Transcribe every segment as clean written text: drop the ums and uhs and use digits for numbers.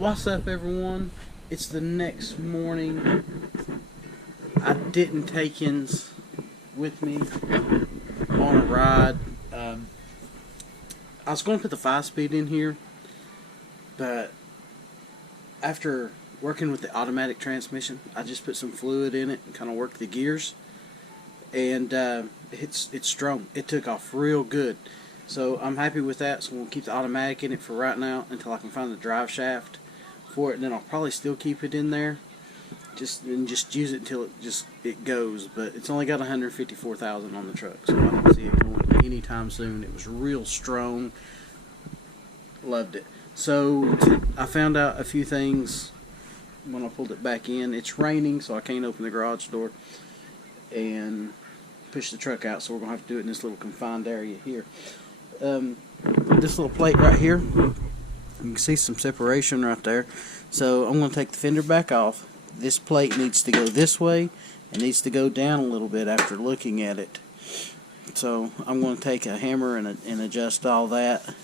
What's up, everyone? It's the next morning. I didn't take Ins with me on a ride. I was going to put the 5-speed in here, but after working with the automatic transmission, I just put some fluid in it and kind of worked the gears, and it's strong. It took off real good, so I'm happy with that. So we'll keep the automatic in it for right now until I can find the drive shaft for it, and then I'll probably still keep it in there, just use it until it goes. But it's only got 154,000 on the truck, so I don't see it going anytime soon. It was real strong. Loved it. So I found out a few things when I pulled it back in. It's raining, so I can't open the garage door and push the truck out, so we're gonna have to do it in this little confined area here. This little plate right here, you can see some separation right there. So I'm going to take the fender back off. This plate needs to go this way and needs to go down a little bit after looking at it. So I'm going to take a hammer and adjust all that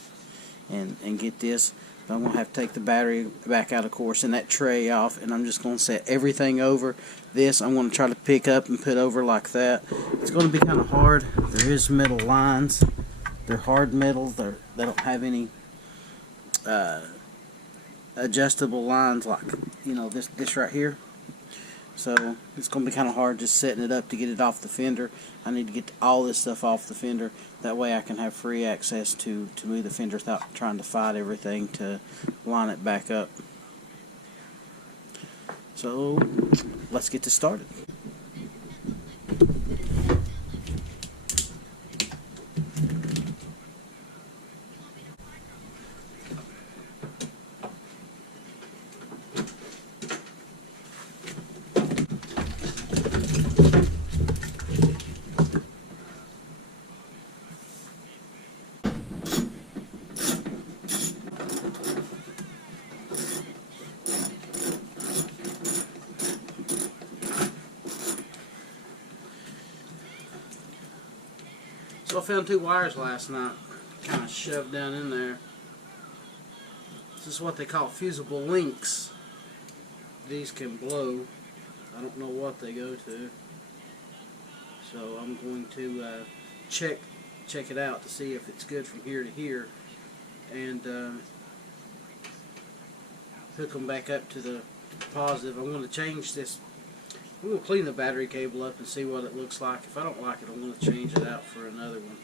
and get this. But I'm going to have to take the battery back out, of course, and that tray off, and I'm just going to set everything over. This I'm going to try to pick up and put over like that. It's going to be kind of hard. There is metal lines. They're hard metal. They don't have any adjustable lines like, this right here. So it's going to be kind of hard just setting it up to get it off the fender. I need to get all this stuff off the fender. That way I can have free access to move the fender without trying to fight everything to line it back up. So let's get this started. So I found 2 wires last night, kind of shoved down in there. This is what they call fusible links. These can blow. I don't know what they go to. So I'm going to check it out to see if it's good from here to here, and hook them back up to the positive. I'm going to change this. I'm going to clean the battery cable up and see what it looks like. If I don't like it, I'm going to change it out for another one.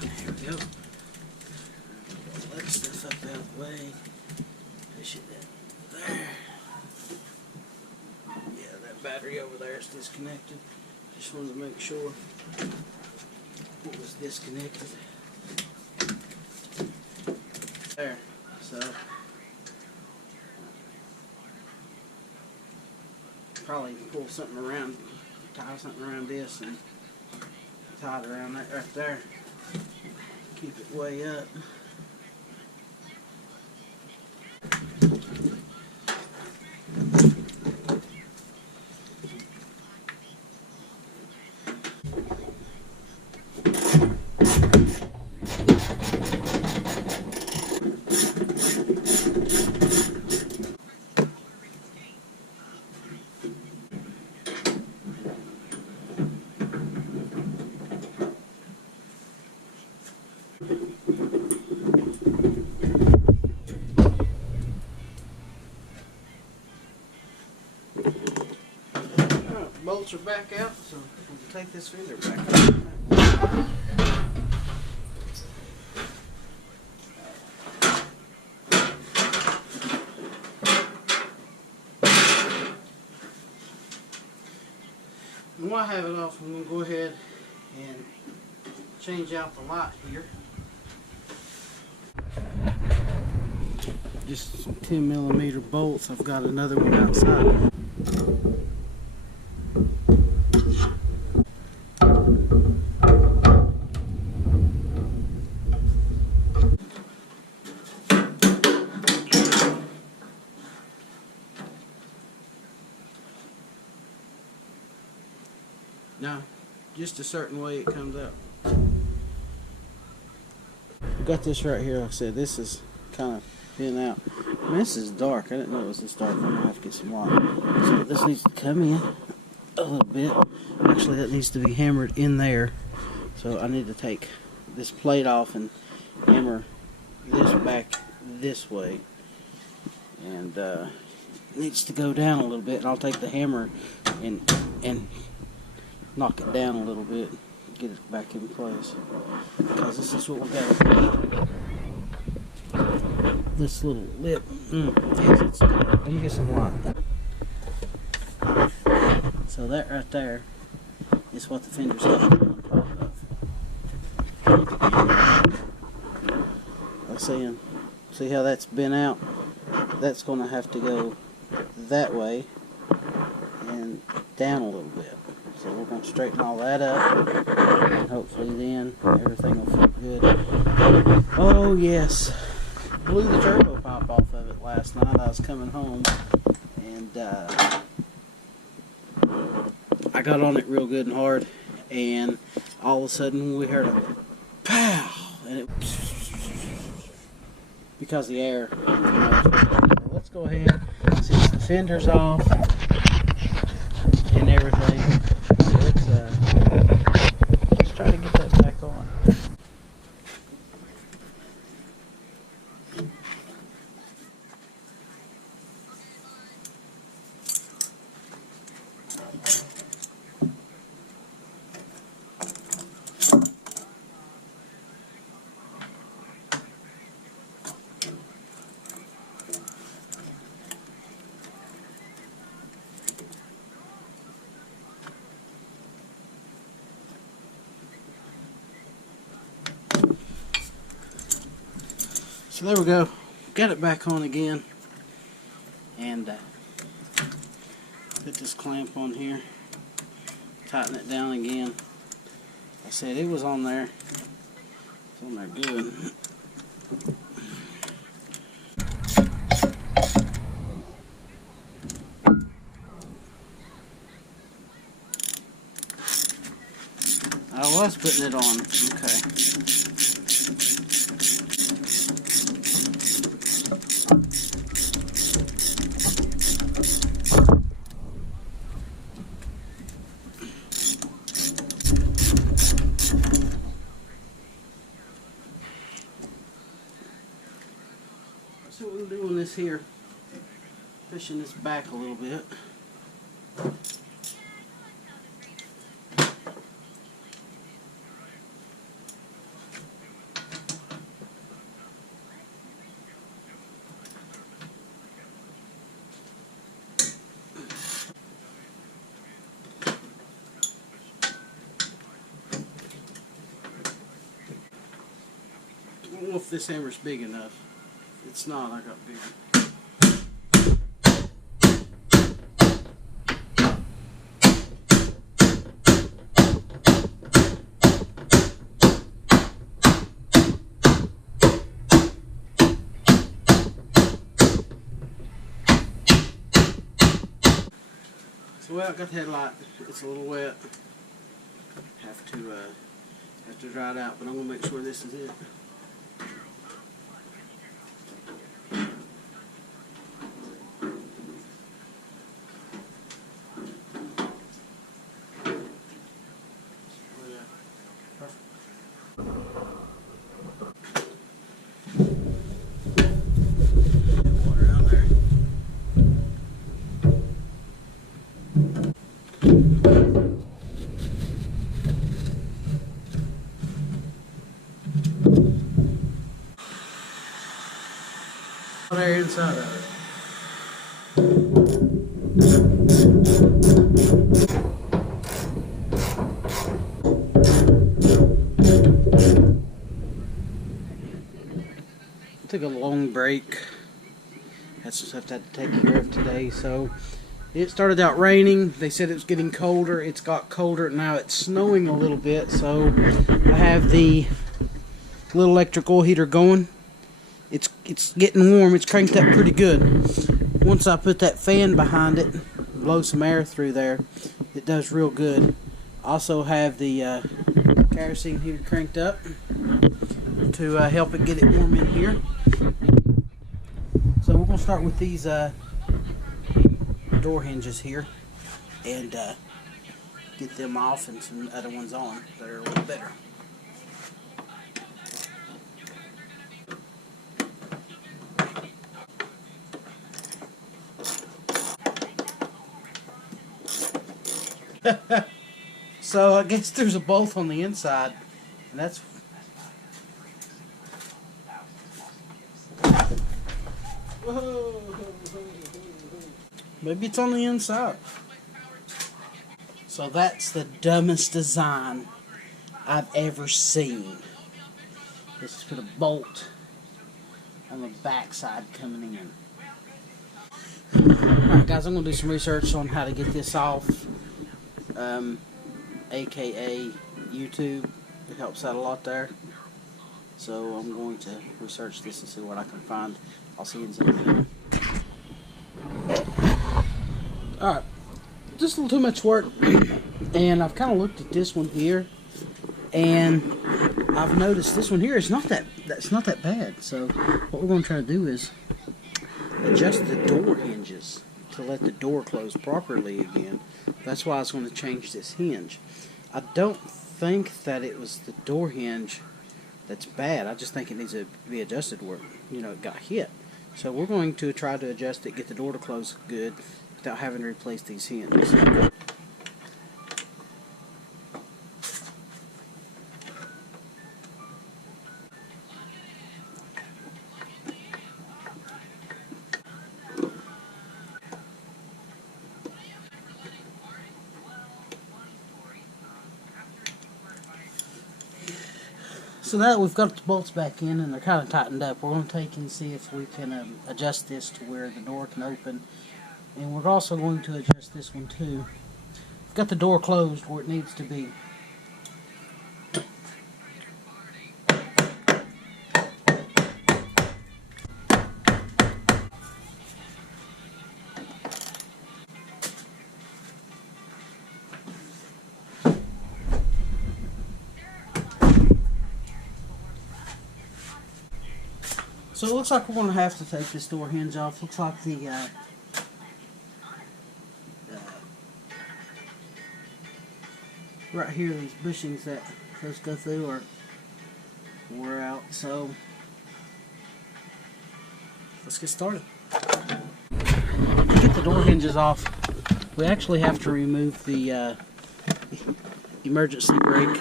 There we go. Let that stuff up out of the way. Push it down there. Yeah, that battery over there is disconnected. Just wanted to make sure it was disconnected. There. So probably pull something around, tie something around this and tie it around that right there. Keep it way up. Bolts are back out, so we can take this fender back out. And while I have it off, I'm going to go ahead and change out the light here. Just some 10mm bolts. I've got another one outside. No, just a certain way it comes out. Got this right here. Like I said, this is kind of bent out. I mean, this is dark. I didn't know it was this dark. I'm gonna have to get some light. So this needs to come in a little bit. Actually, that needs to be hammered in there. So I need to take this plate off and hammer this back this way, and it needs to go down a little bit. And I'll take the hammer and knock it down a little bit, get it back in place, because this is what we got. This little lip. Yes, it's dark. Let me get some light. So that right there is what the fender's got on top of. I'm saying, see how that's bent out? That's going to have to go that way and down a little bit. So we're going to straighten all that up, and hopefully then everything will fit good. Oh yes, blew the turbo pipe off of it last night. I was coming home, and I got on it real good and hard, and all of a sudden we heard a pow, and it, because the air. Let's go ahead, since the fender's off and everything. Let's try to get that back on. So there we go, got it back on again, and put this clamp on here, tighten it down again. I said it was on there, it's on there good. I was putting it on, okay. So what we're doing this here, pushing this back a little bit. I don't know if this hammer's big enough. If it's not, I got bigger. So well, I got the headlight. It's a little wet. Have to dry it out, but I'm gonna make sure this is it. Air inside of it. Took a long break. Had some stuff I had to take care of today. So it started out raining. They said it was getting colder. It's got colder. Now it's snowing a little bit. So I have the little electric oil heater going. It's getting warm. It's cranked up pretty good. Once I put that fan behind it, blow some air through there, it does real good. Also have the kerosene heater cranked up to help it get it warm in here. So we're going to start with these door hinges here and get them off and some other ones on that are a little better. So I guess there's a bolt on the inside, and that's whoa. Maybe it's on the inside. So that's the dumbest design I've ever seen. Just put a bolt on the back side coming in. Alright guys, I'm going to do some research on how to get this off. AKA YouTube. It helps out a lot there. So I'm going to research this and see what I can find. I'll see you in a minute. Alright. Just a little too much work. And I've kind of looked at this one here. And I've noticed this one here is not that bad. So what we're going to try to do is adjust the door hinges to let the door close properly again. That's why I was going to change this hinge. I don't think that it was the door hinge that's bad. I just think it needs to be adjusted where, you know, it got hit. So we're going to try to adjust it, get the door to close good without having to replace these hinges. So now that we've got the bolts back in and they're kind of tightened up, we're going to take and see if we can adjust this to where the door can open. And we're also going to adjust this one too. We've got the door closed where it needs to be. So it looks like we're going to have to take this door hinge off. Looks like the right here, these bushings that those go through are wore out. So let's get started. To get the door hinges off, we actually have to remove the emergency brake.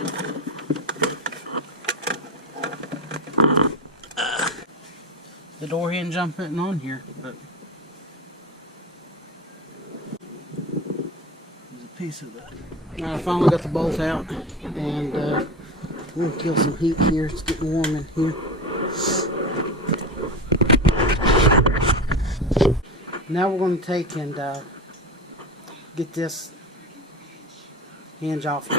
The door hinge I'm putting on here, but there's a piece of it. Now I finally got the bolt out, and I'm going to kill some heat here. It's getting warm in here. Now we're going to take and get this hinge off.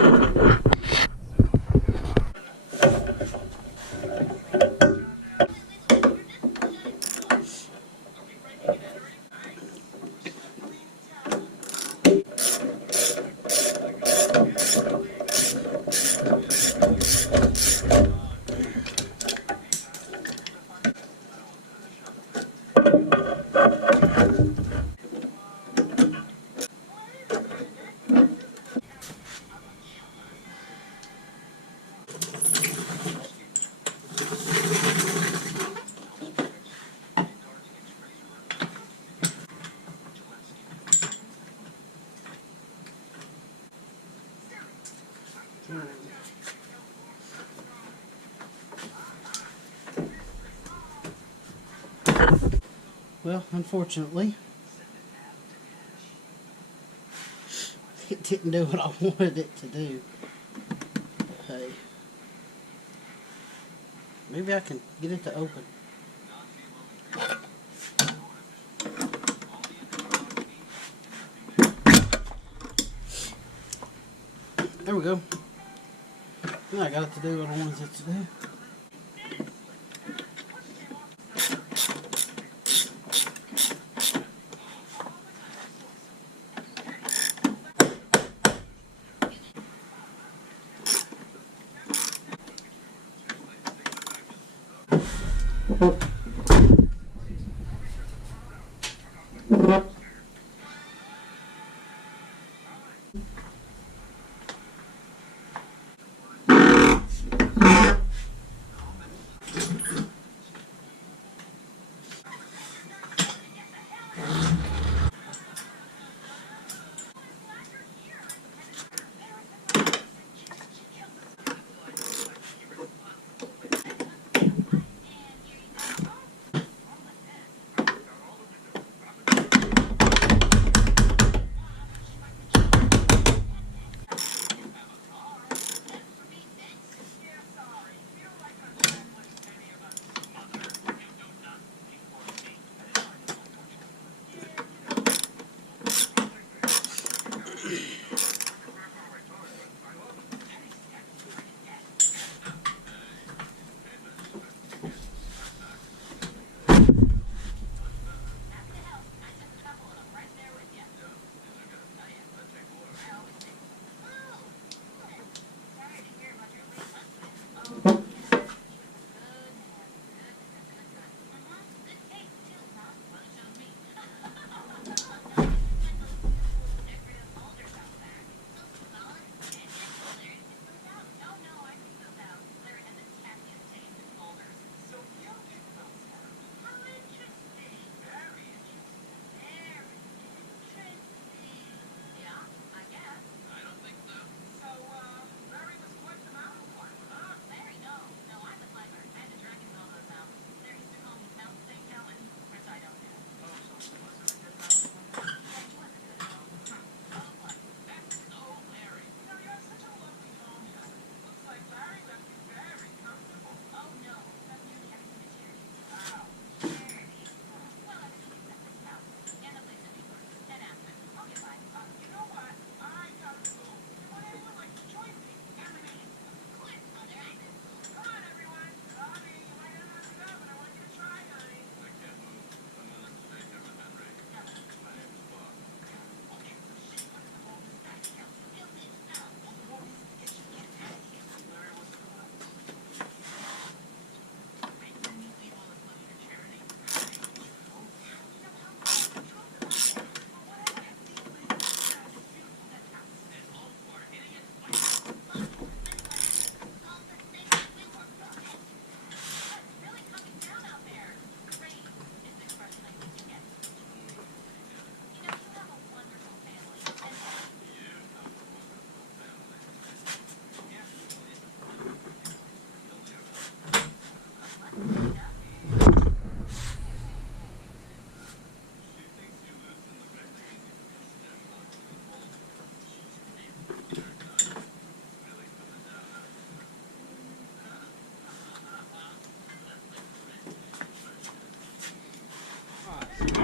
Well, unfortunately, it didn't do what I wanted it to do. Hey, maybe I can get it to open. There we go. Now I got it to do what I wanted it to do.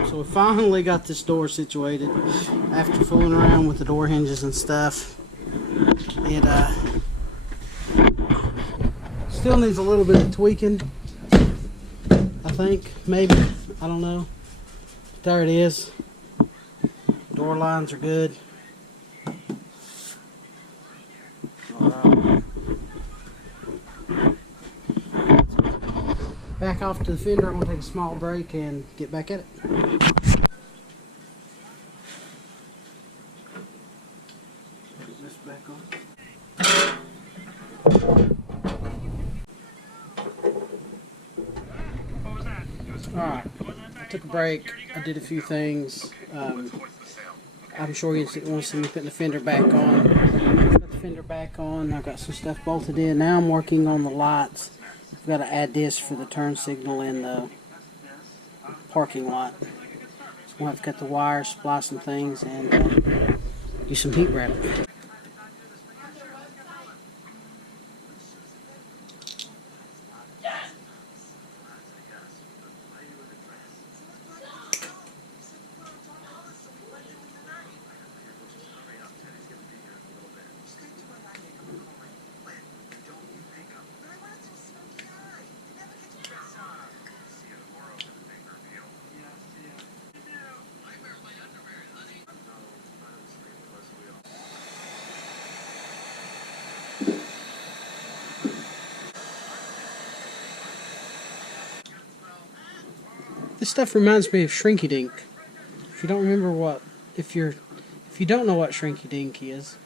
So we finally got this door situated after fooling around with the door hinges and stuff. It still needs a little bit of tweaking, I think, maybe, I don't know. But there it is. Door lines are good. Back off to the fender. I'm going to take a small break and get back at it. Put this back on. Alright, I took a break. I did a few things. I'm sure you want to see me putting the fender back on. Put the fender back on. I've got some stuff bolted in. Now I'm working on the lights. I've got to add this for the turn signal in the parking lot. So we'll have to cut the wires, splice some things, and do some heat wrapping. This stuff reminds me of Shrinky Dink. If you don't remember if you don't know what Shrinky Dink is,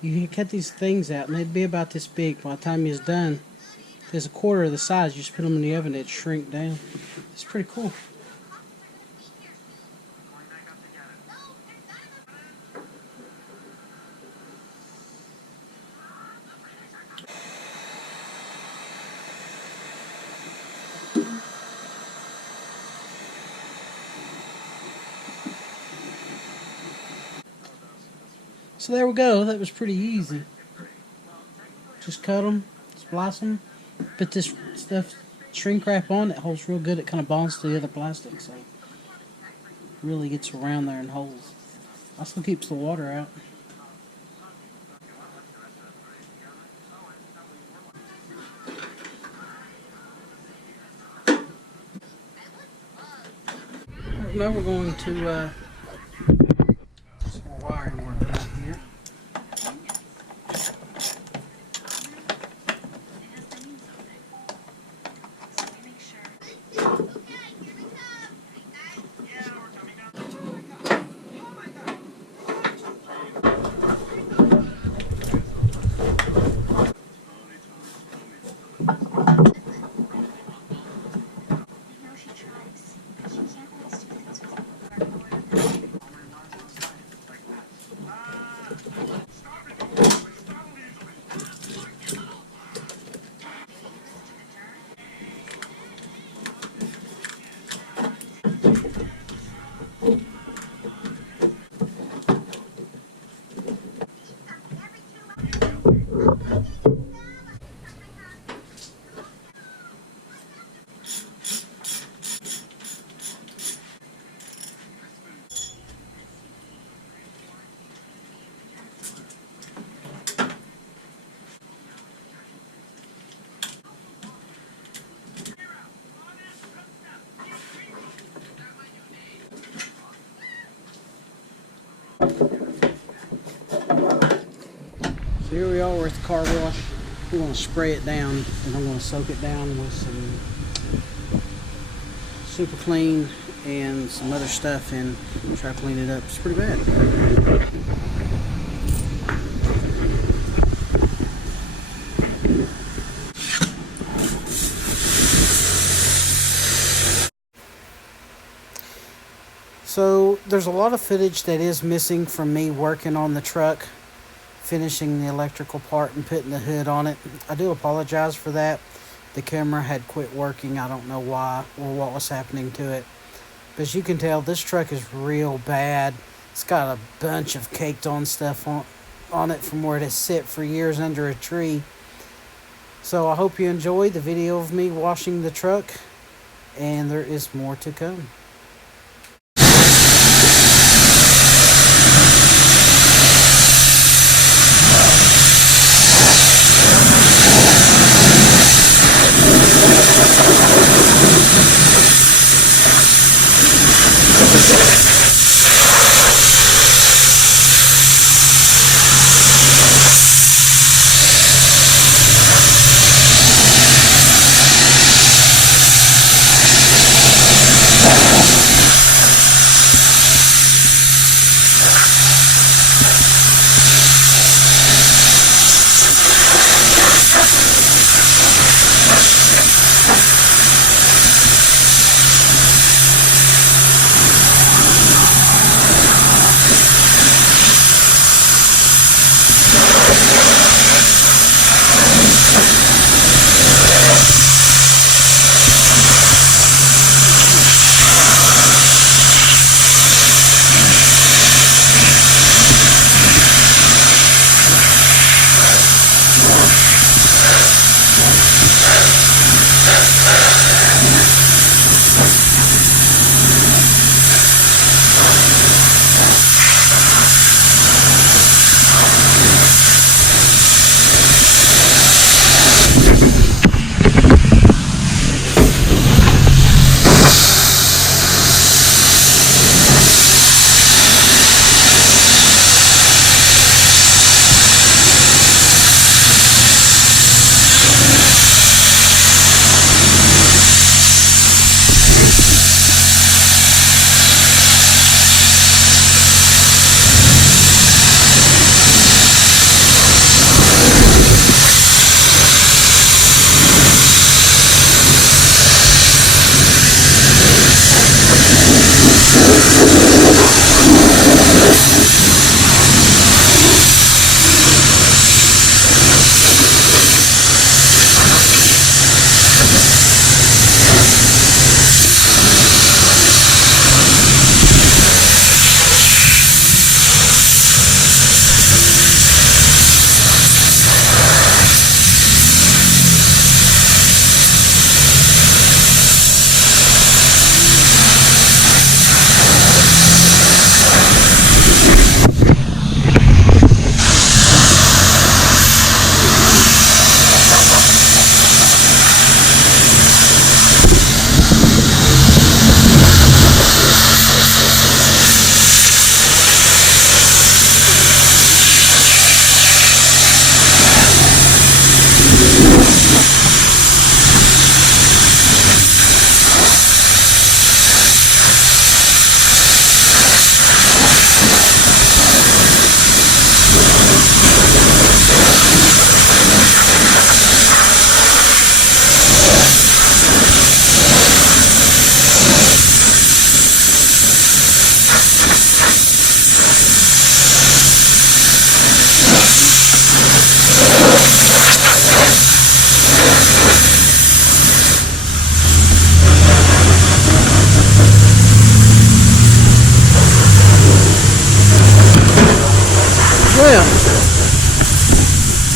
you cut these things out and they'd be about this big. By the time you're done, there's a quarter of the size. You just put them in the oven, it'd shrink down. It's pretty cool. So there we go. That was pretty easy. Just cut them, splice them, put this stuff, shrink wrap on. It holds real good. It kind of bonds to the other plastic, so it really gets around there and holds. Also keeps the water out. Now we're going to some more wiring work out here. So here we are, we're at the car wash. We're going to spray it down, and I'm going to soak it down with some Super Clean and some other stuff and try to clean it up. It's pretty bad. So there's a lot of footage that is missing from me working on the truck, finishing the electrical part and putting the hood on it. I do apologize for that. The camera had quit working. I don't know why or what was happening to it. But as you can tell, this truck is real bad. It's got a bunch of caked on stuff on it from where it has sit for years under a tree. So I hope you enjoyed the video of me washing the truck, and there is more to come.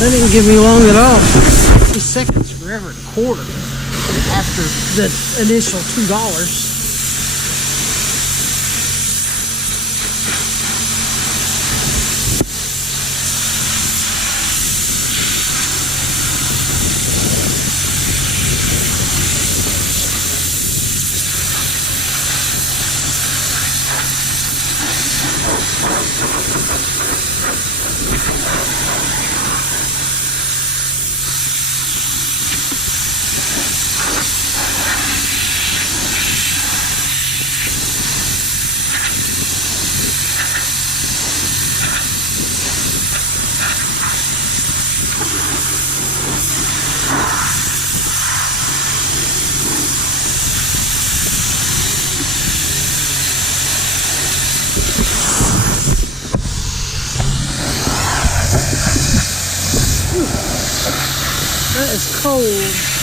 That didn't give me long at all. 50 seconds for every quarter after the initial $2. That is cold.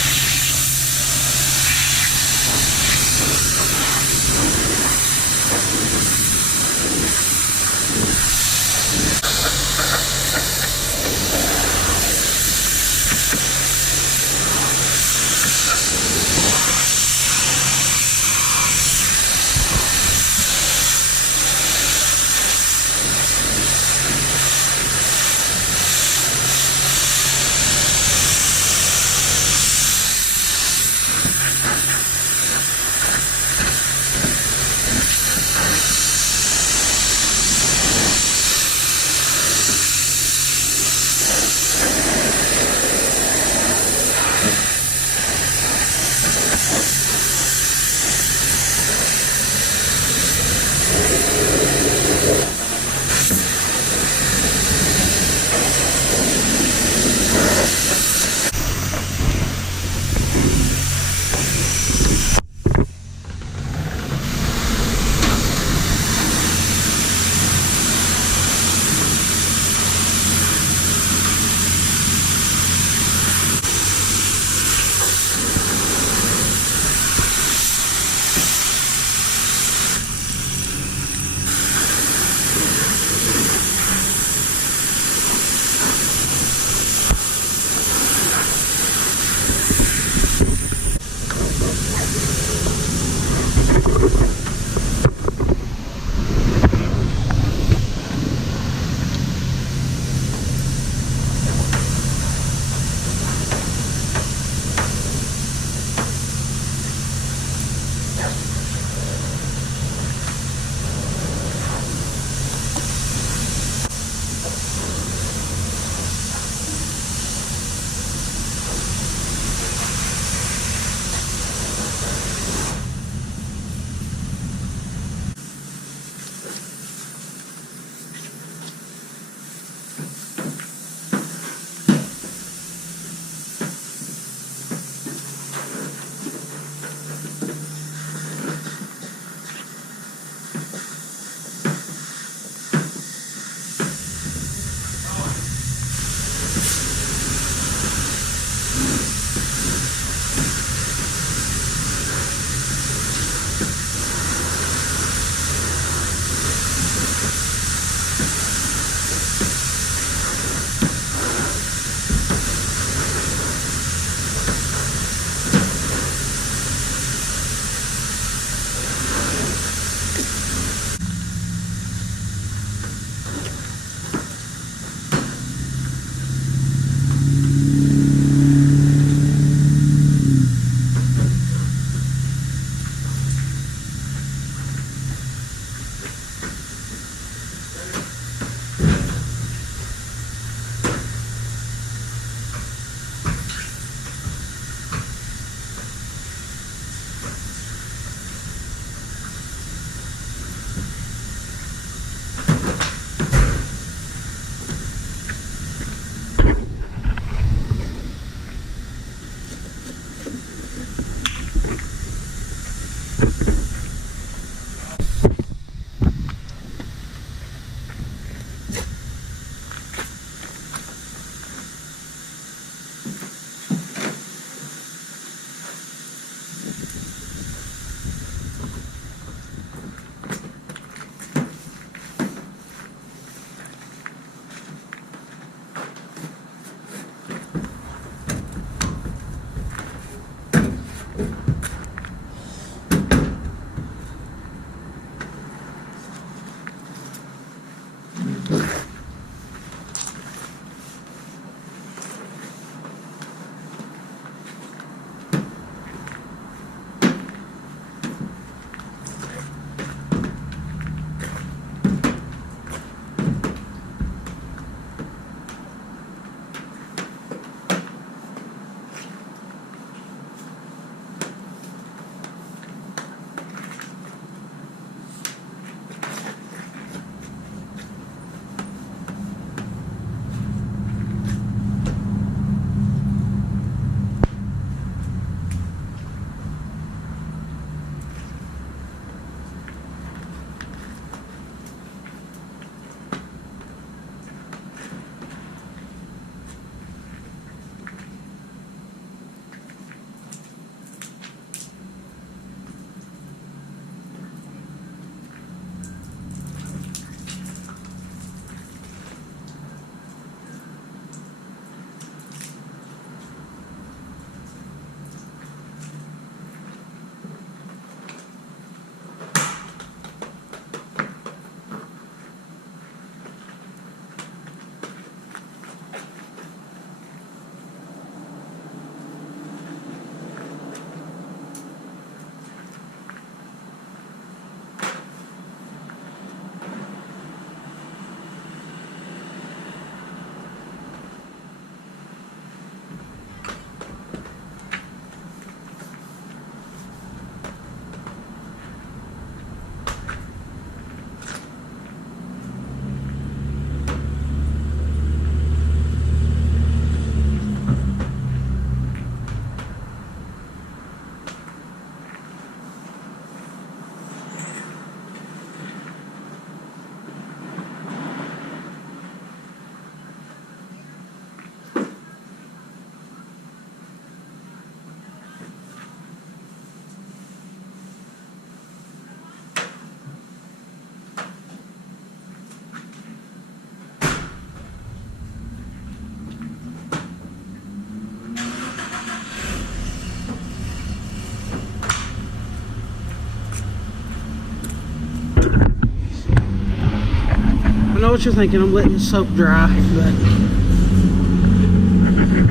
what you're thinking. I'm letting the soap dry, but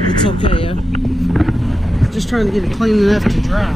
it's okay. I'm just trying to get it clean enough to dry.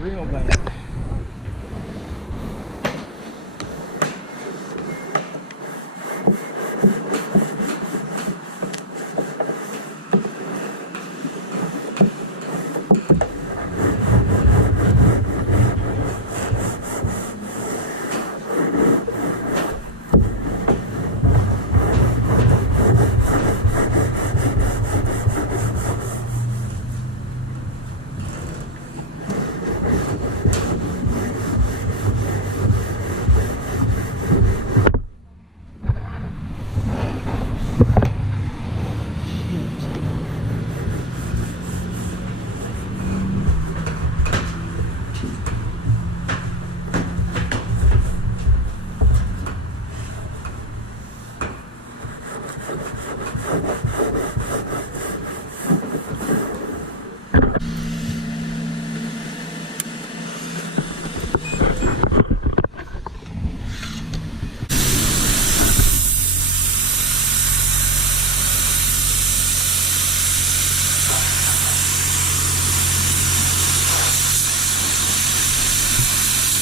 Real bad.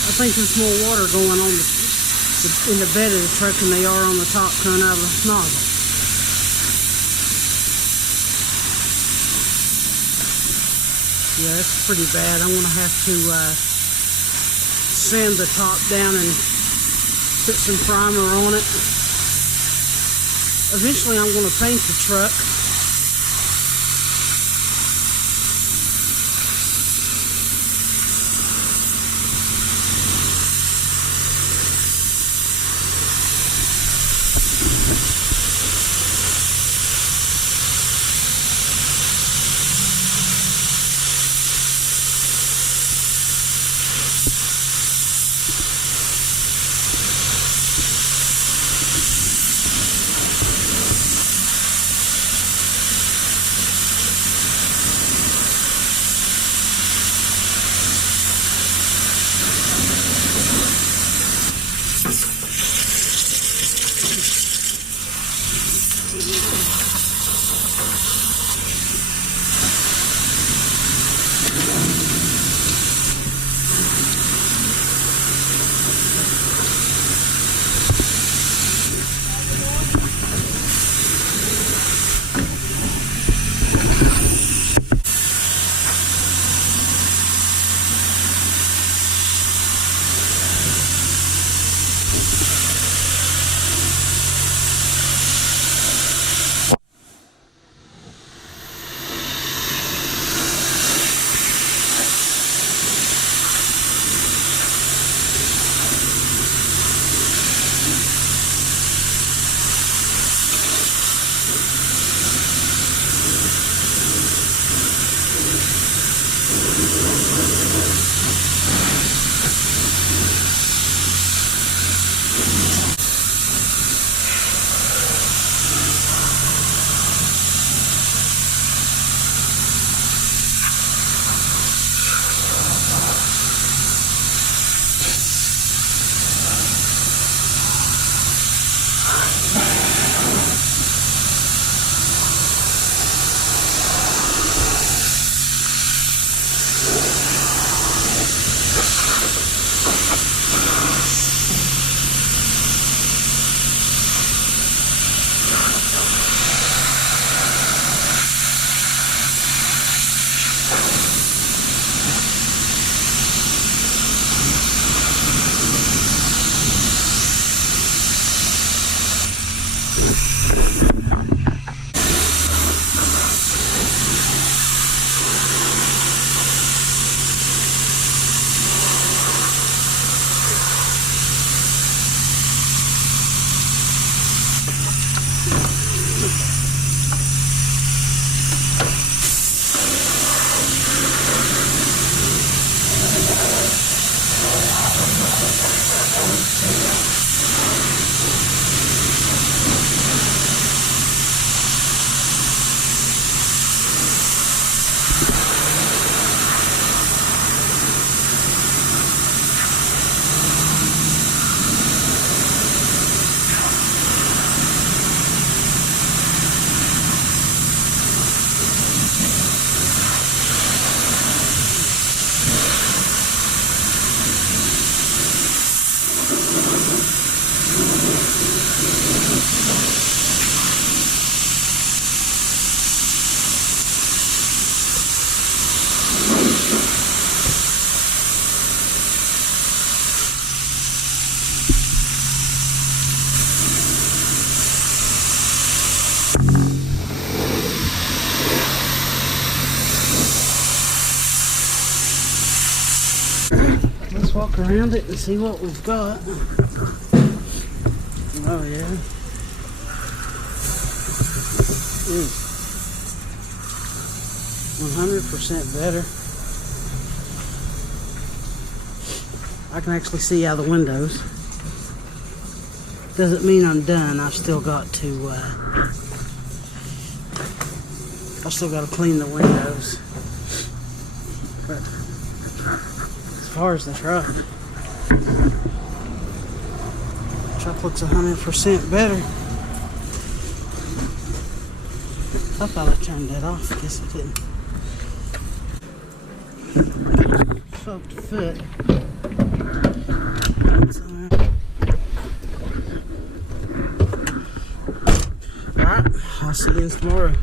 I think there's more water going on in the bed of the truck than they are on the top coming out of the nozzle. Yeah, that's pretty bad. I'm going to have to sand the top down and put some primer on it. Eventually I'm going to paint the truck. Let's walk around it and see what we've got. Oh yeah. 100% better. I can actually see out the windows. Doesn't mean I'm done. I've still got to clean the windows. But as far as the truck looks 100% better. I thought I turned that off. I guess I didn't. Soaked foot. Alright, I'll see you tomorrow.